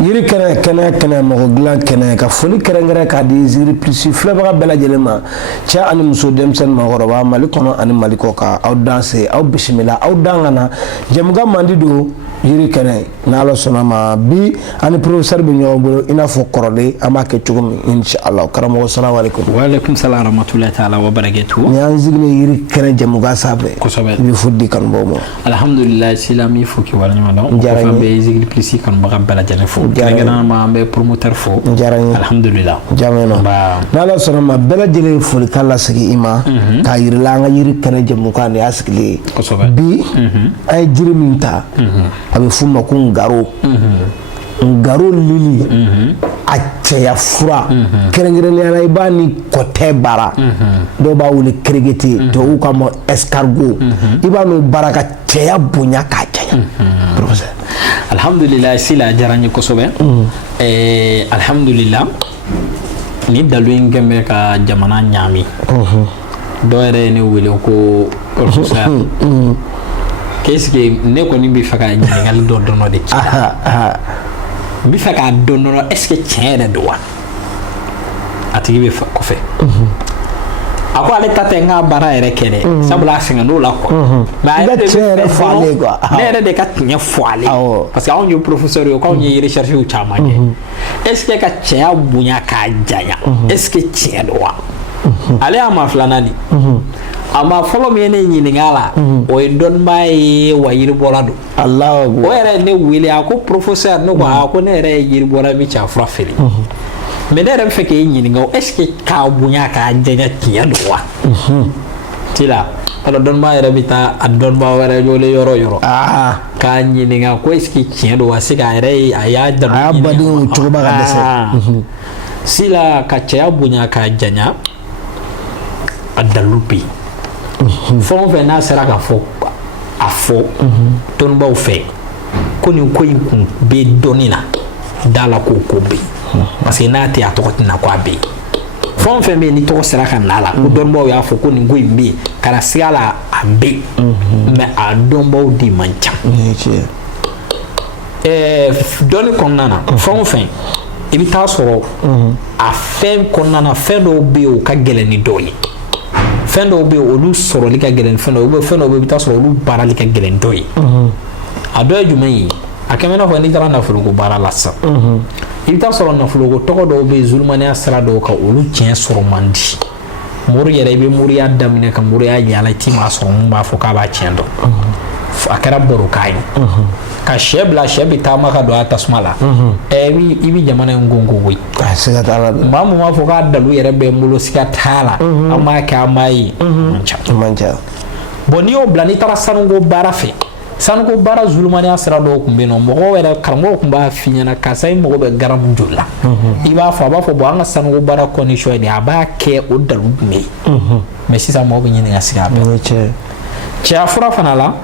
yiri kɛnɛ mɔgɔ dilan kɛnɛ ka foli kɛrɛnkɛrɛn ka di Zigiri Plus filɛbaga bɛɛ lajɛlen ma cɛ ani muso denmisɛnnin maakɔrɔba Mali kɔnɔ ani Mali kɔ kan aw danse aw bisimila aw dangana jɛmukan mandi don yiri kɛnɛ n'Ala sɔnna ma bi ani professeur bɛ ɲɔgɔn bolo i n'a fɔ kɔrɔlen an b'a kɛ cogo min inshallah karamɔgɔ salamu alaikum wa alaikum salam rahmatullahi ta'ala wa barakatuh ni an sigilen yiri kɛnɛ jɛmukan sanfɛ kosɛbɛ i bɛ foli di kanubagaw ma alhamdulillah silami fo ki wala ɲɔgɔn dɔn ko fan bɛ Zigiri Plus kanubaga bɛɛ lajɛlen fo kɛrɛnkɛrɛnnen ma an bɛ promoteur fo alhamdulillah jamano n'Ala sɔnna ma bɛɛ lajɛlen foli kan lasegin i ma k'a yirila an ka yiri kɛnɛ jɛmukan de y'a sigilen kosɛbɛ bi an ye jiri min ta a bɛ f'u ma ko ngaro ngaro lili a cɛya fura kɛrɛnkɛrɛnnenya la i b'a ni kɔtɛ baara dɔw b'a wele keregete tubabuw k'a ma escargot i b'a n'o baara ka cɛya bonya k'a janya professeur alhamdulillah sila diyara n ye kosɛbɛ alhamdulillah ni dalu in kɛn bɛ ka jamana ɲaami dɔw yɛrɛ ye ne wele ko professeur qu'est-ce que ne kɔni bɛ fɛ ka ɲininkali dɔ dɔn de k'i la n bɛ fɛ k'a dɔn dɔrɔn est-ce que tiɲɛ yɛrɛ don wa a tigi bɛ kɔfɛ a ko ale ta tɛ n ka baara yɛrɛ kɛ dɛ sabula a sɛgɛnn'o la quoi mais a yɛrɛ de bɛ fɛ fɔ ne yɛrɛ de ka tiɲɛ fɔ ale parce que anw ye professeur ye k'anw ye recherches caman kɛ est-ce que ka cɛya bonya k'a janya est-ce que tiɲɛ don wa ale y'a ma filanan di a ma fɔlɔ min ye ne ɲininka la o ye dɔnnibaa ye wa yiribɔla don o yɛrɛ ne wele a ko professeur ne ko a ko ne yɛrɛ ye yiribɔla min cɛ fura feere mais ne yɛrɛ bɛ fɛ k'e ɲininka est-ce que k'a bonya k'a janya tiɲɛ don wa ti la alors dɔnnibaa yɛrɛ bɛ taa a dɔnnibaa wɛrɛ wele yɔrɔ o yɔrɔ k'a ɲininka ko est-ce que tiɲɛ don wa c'est k'a yɛrɛ ye a y'a dalu a y'a badenw cogoba ka dɛsɛ sila ka cɛya bonya k'a janya a dalu bɛ yen fɛn o fɛn n'a sera ka fɔ a fɔ dɔnnibaw fɛ ko nin ko in kun bɛ dɔnni na da la k'o ko bɛ yen parce que n'a tɛ a tɔgɔ tɛna ko a bɛ yen fɛn o fɛn bɛ yen ni tɔgɔ sera ka na la ko dɔnnibaw y'a fɔ ko nin ko in bɛ yen kana siga la a bɛ yen mais a dɔnbaw de man ca dɔnni kɔnɔna na fɛn o fɛn i bɛ taa sɔrɔ a fɛn kɔnɔna na fɛn dɔw bɛ yen o ka gɛlɛn ni dɔw ye fɛn dɔw bɛ yen olu sɔrɔli ka gɛlɛn fɛn dɔw fɛn dɔw bɛ yen i bɛ taa sɔrɔ olu baarali ka gɛlɛn dɔ ye a dɔ ye jumɛn ye a kɛmɛ n'a fɔ n'i taara nafoloko baara la sisan i bɛ taa sɔrɔ nafoloko tɔgɔ dɔw bɛ yen zulumaniya sira dɔw kan olu tiɲɛ sɔrɔ man di mori yɛrɛ i bɛ moriya daminɛ ka moriya yala i t'i maa sɔrɔ mun b'a fɔ k'a b'a tiɲɛ dɔn a kɛra barokan ye ka sɛ bila sɛ bɛ taama ka don a tasuma la i bɛ jamana in gongo koyi maa mun b'a fɔ k'a dalu yɛrɛ bɛ n bolo siga t'a la an b'a kɛ an b'a ye man ca bon n'i y'o bila n'i taara sanuko baara fɛ sanuko baara zulumaniya sira dɔw tun bɛ yen nɔ mɔgɔw yɛrɛ karamɔgɔw tun b'a f'i ɲɛna karisa i mago bɛ garamu joli la i b'a fɔ a b'a fɔ bon an ka sanuko baara condition ye nin a b'a kɛ o dalu tun bɛ yen mais sisan mɔgɔw bɛ ɲini ka sigi a bɛɛ cɛya fura fana la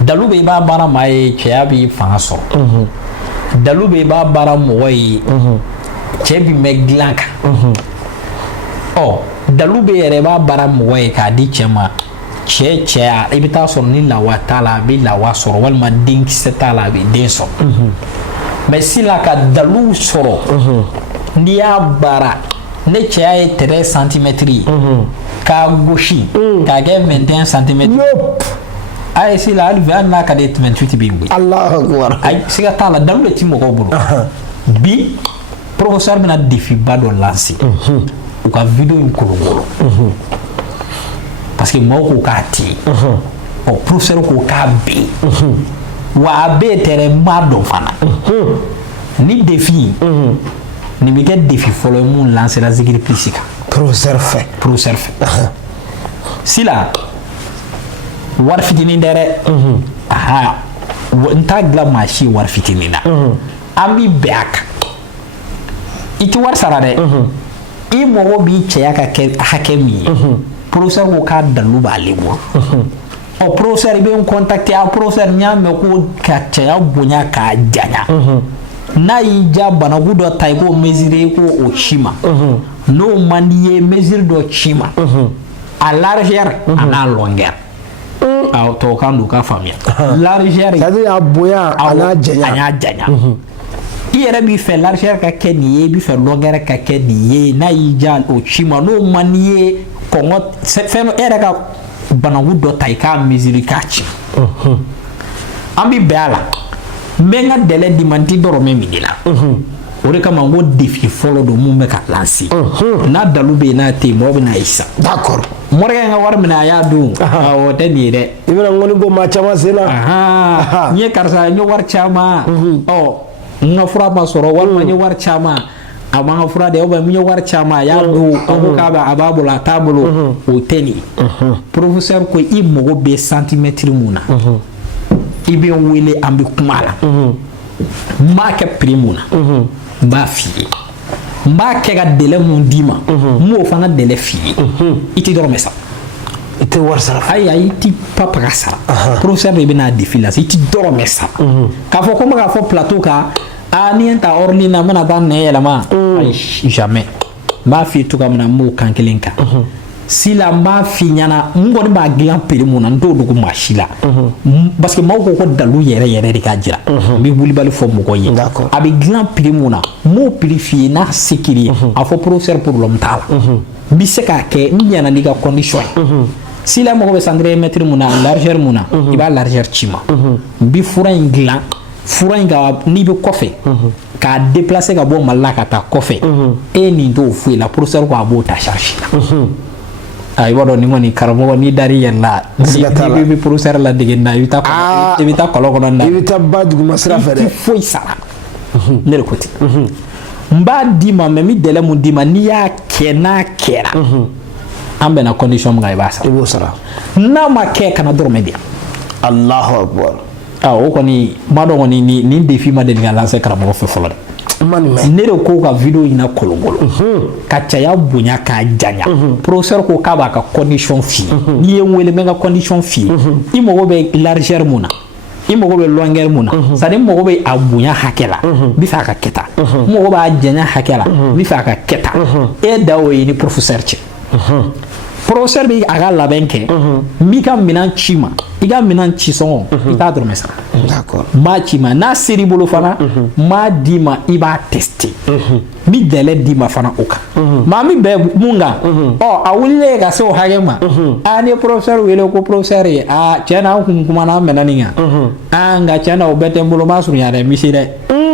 dalu bɛ i b'a baara maa ye cɛya b'i fanga sɔrɔ dalu bɛ i b'a baara mɔgɔ ye cɛ bi mɛn dilan kan dalu bɛ yɛrɛ i b'a baara mɔgɔ ye k'a di cɛ ma cɛya i bɛ taa sɔrɔ ni lawa t'a la a bɛ lawa sɔrɔ walima denkisɛ t'a la a bɛ den sɔrɔ mais sisan ka dalu sɔrɔ n'i y'a baara ne cɛya ye 13 centimètres ye k'a gosi k'a kɛ 21 centimètres ayi si la hali n'a ka di 28 b'i wuli Allahu akbar ayi siga t'a la dalu de ti mɔgɔw bolo bi professeur bɛna défi ba dɔ lancer u ka vidéo in kolokolo parce que mɔgɔw ko k'a ti professeur ko k'a bɛ wa a bɛ terrain maa dɔn fana ni défi nin bɛ kɛ défi fɔlɔ ye mun lancer la Zigiri Plus kan professeur fɛ sila wari fitinin dɛ n t'a dilan maa si wari fitinin na an b'i bɛn a kan i tɛ wari sara dɛ i mɔgɔ b'i cɛya ka kɛ hakɛ min ye professeur ko k'a dalu b'ale bolo professeur i bɛ n contacter professeur n y'a mɛn ko ka cɛya bonya k'a janya n'a y'i ja banaku dɔ ta i k'o mesurer i k'o ci ma n'o man di ye mesure dɔ ci ma a largeur a n'a longueur tubabukan don ka faamuya largeur c'est-à-dire a bonya a n'a janya i yɛrɛ b'i fɛ largeur ka kɛ nin ye i b'i fɛ longueur ka kɛ nin ye n'a y'i diya o ci ma n'o man n'i ye kɔngɔ fɛn e yɛrɛ ka bananku dɔ ta i k'a mesure k'a ci an bi bɛn a la n bɛ n ka dɛlɛ di ma n ti dɔrɔmɛ min la o de kama n ko défi fɔlɔ don mun bɛ ka lancer n'a dalu bɛ yen n'a tɛ yen mɔgɔ bɛ n'a ye sisan d'accord morikɛ in ka wari minɛ a y'a dun o tɛ nin ye dɛ i bɛna ŋɔni bɔ maa caman sen na n ye karisa n ye wari caman n ka fura ma sɔrɔ walima n ye wari caman a ma n ka fura de ou bien n ye wari caman a y'a dun a ko k'a b'a bolo a t'a bolo o tɛ nin ye professeur ko i mago bɛ centimètre mun na i bɛ n wele an bɛ kuma la n b'a kɛ prix mun na n b'a f'i ye n b'a kɛ ka délai mun d'i ma n b'o fana délai f'i ye i tɛ dɔrɔmɛ sara i tɛ wari sara ayi i tɛ papaga sara professeur de bɛna défi la i tɛ dɔrɔmɛ sara k'a fɔ ko n bɛ k'a fɔ plateau kan ni n ta ordre na n bɛna taa nɛn yɛlɛma ayi jamais n b'a f'i ye cogoya min na n b'o kan kelen kan si la n b'a f'i ɲɛna n kɔni b'a dilan prix mun na n t'o dogo maa si la parce que maaw ko ko dalu yɛrɛ yɛrɛ de ka jira n bɛ wulibali fɔ mɔgɔ ye a bɛ dilan prix mun na n m'o prix f'i ye n'a se k'i ye a fɔ professeur problème t'a la n bɛ se k'a kɛ n ɲɛna n'i ka condition ye si la mago bɛ centimètre mun na largeur mun na i b'a largeur ci ma n bɛ fura in dilan fura in ka n'i bɛ kɔfɛ k'a déplacer ka bɔ Mali la ka taa kɔfɛ e nin t'o foyi la professeur ko a b'o ta charge la i b'a dɔn nin kɔni karamɔgɔ n'i dar'i yɛrɛ la n'i bɛ professeur ladege na i bɛ taa kɔlɔn kɔnɔ na i bɛ taa ba duguma sira fɛ dɛ i tɛ foyi sara ne de ko ten n b'a d'i ma mais n bɛ délai mun d'i ma n'i y'a kɛ n'a kɛra an bɛnna condition min kan i b'a sara i b'o sara n'a ma kɛ kana dɔrɔmɛ di yan Allahu akbar o kɔni n b'a dɔn kɔni nin défi ma deli ka lancer karamɔgɔ fɛ fɔlɔ dɛ ne de ko ka video in na kolokolo ka caya bonya k'a janya professeur ko k'a b'a ka condition f'i ye n'i ye n wele n bɛ n ka condition f'i ye i mago bɛ largeur mun na i mago bɛ longueur mun na c'est à dire n mago bɛ a bonya hakɛ la n bɛ fɛ a ka kɛ tan n mago b'a janya hakɛ la n bɛ fɛ a ka kɛ tan e da o ye ni professeur cɛ professeur bɛ a ka labɛn kɛ n b'i ka minɛn ci ma i ka minɛn ci sɔngɔ i t'a dɔrɔmɛ sara n b'a ci ma n'a ser'i bolo fana n b'a d'i ma i b'a tester n bɛ délai d'i ma fana o kan maa min bɛ mun kan a wulilen ka se o hakɛ ma ni ye professeur wele ko professeur ye tiɲɛ na an kun kumana an mɛnna nin kan nka tiɲɛ na o bɛɛ tɛ n bolo n b'a surunya dɛ misi dɛ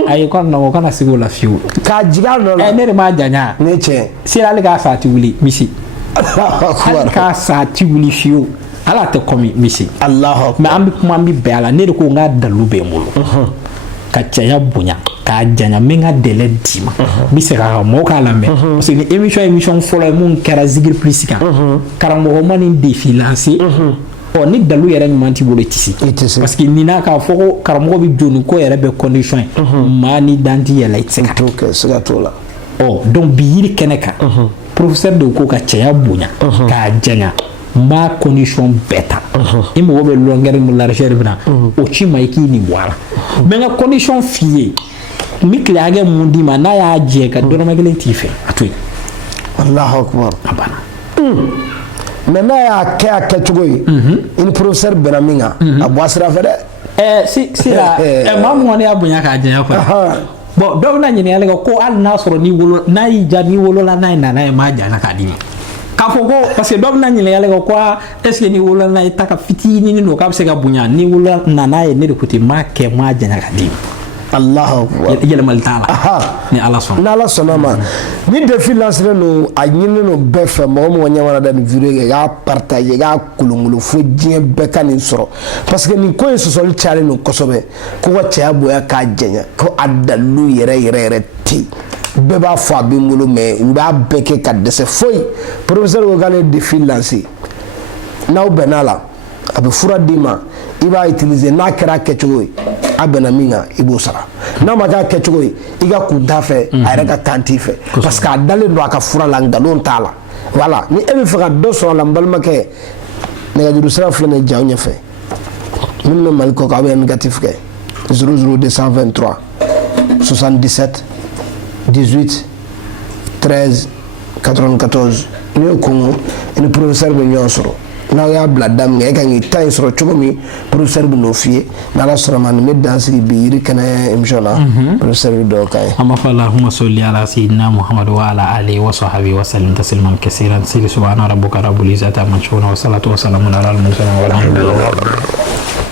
ayi o kana sigi o la fiyewu k'a jigin a nɔ la ne de m'a janya ne tiɲɛ sera hali k'a sa a tɛ wuli misi hali k'a sa a tɛ wuli fiyewu ala tɛ kɔmi misi mais an bɛ kuma an bɛ bɛn a la ne de ko n ka dalu bɛ n bolo ka caya bonya k'a janya n bɛ n ka délai d'i ma n bɛ se k'a ka mɔgɔw k'a lamɛn parce que ni émission fɔlɔ ye mun kɛra Zigiri Plus kan karamɔgɔ ma nin défi lancer ni dalu yɛrɛ ɲuman t'i bolo i tɛ se parce que nin na k'a fɔ ko karamɔgɔ bɛ jɔ nin ko yɛrɛ bɛ condition ye maa ni dan t'i yɛlɛ i tɛ se ka kɛ siga t'o la donc bi yiri kɛnɛ kan professeur de ko ka caya bonya k'a janya n b'a condition bɛɛ ta i mago bɛ longueur ni largeur min na o ci ma i k'i nin bɔ a la mais n ka condition f'i ye n bɛ tile hakɛ mun d'i ma n'a y'a jɛ ka dɔrɔmɛ kelen t'i fɛ a to yen Allahu akbar a banna mais n'a y'a kɛ a kɛcogo ye i ni professeur bɛnna min kan a bɔ a sira fɛ dɛ sira maa mun kɔni y'a bonya k'a janya quoi bon dɔw bɛna ɲininkali kɛ ko hali n'a sɔrɔ n'a y'i diya n'i wolola n'a ye nana ye m'a janya k'a d'i ma k'a fɔ ko parce que dɔw bɛna ɲininkali kɛ ko est ce que n'i wolola n'a ye ta ka fitinin don k'a bɛ se ka bonya n'i wolola nana ye ne de ko ten m'a kɛ m'a janya k'a d'i ma Allahu akbar yɛlɛmali t'a la ni ala sɔnna n'ala sɔnna ma ni défi lancelen don a ɲininen don bɛɛ fɛ mɔgɔ mɔgɔ ɲɛ mana da nin video kɛ k'a partager k'a kolongolo fo diɲɛ bɛɛ ka nin sɔrɔ parce que nin ko in sɔsɔli cayalen don kosɛbɛ ko ka caya bonya k'a janya ko a dalu yɛrɛ tɛ bɛɛ b'a fɔ a bɛ n bolo mais u b'a bɛɛ kɛ ka dɛsɛ foyi professeur ko k'ale défi lancer n'aw bɛnna la a bɛ fura d'i ma i b'a utiliser n'a kɛra kɛcogo ye a bɛnna min kan i b'o sara n'a ma kɛ kɛcogo ye i ka kun t'a fɛ a yɛrɛ ka kan t'i fɛ parce que a dalen don a ka fura la nkalon t'a la voilà ni e bɛ fɛ ka dɔ sɔrɔ a la n balimakɛ nɛgɛjuru sira filɛ nin ye jaw ɲɛfɛ minnu bɛ Mali kɔ kan aw bɛ négatif kɛ 00223 77 18 13 94 n'i ye Congo i ni professeur bɛ ɲɔgɔn sɔrɔ n'a y'a bila daminɛ e ka k'i ta in sɔrɔ cogo min professeur bɛ n'o f'i ye n'ala sɔnna ma nin bɛ dan sigi bi yiri kɛnɛ émission na professeur bɛ dɔw k'a ye an b'a fɔ allahumma salli ala sayyidina muhammad wa ala alihi wa sahbihi wa sallim tasliman kaseeran sidi subhana rabbika rabbil izzati amma yasifun wa salatu wa salamun ala al mursalin walhamdulillahi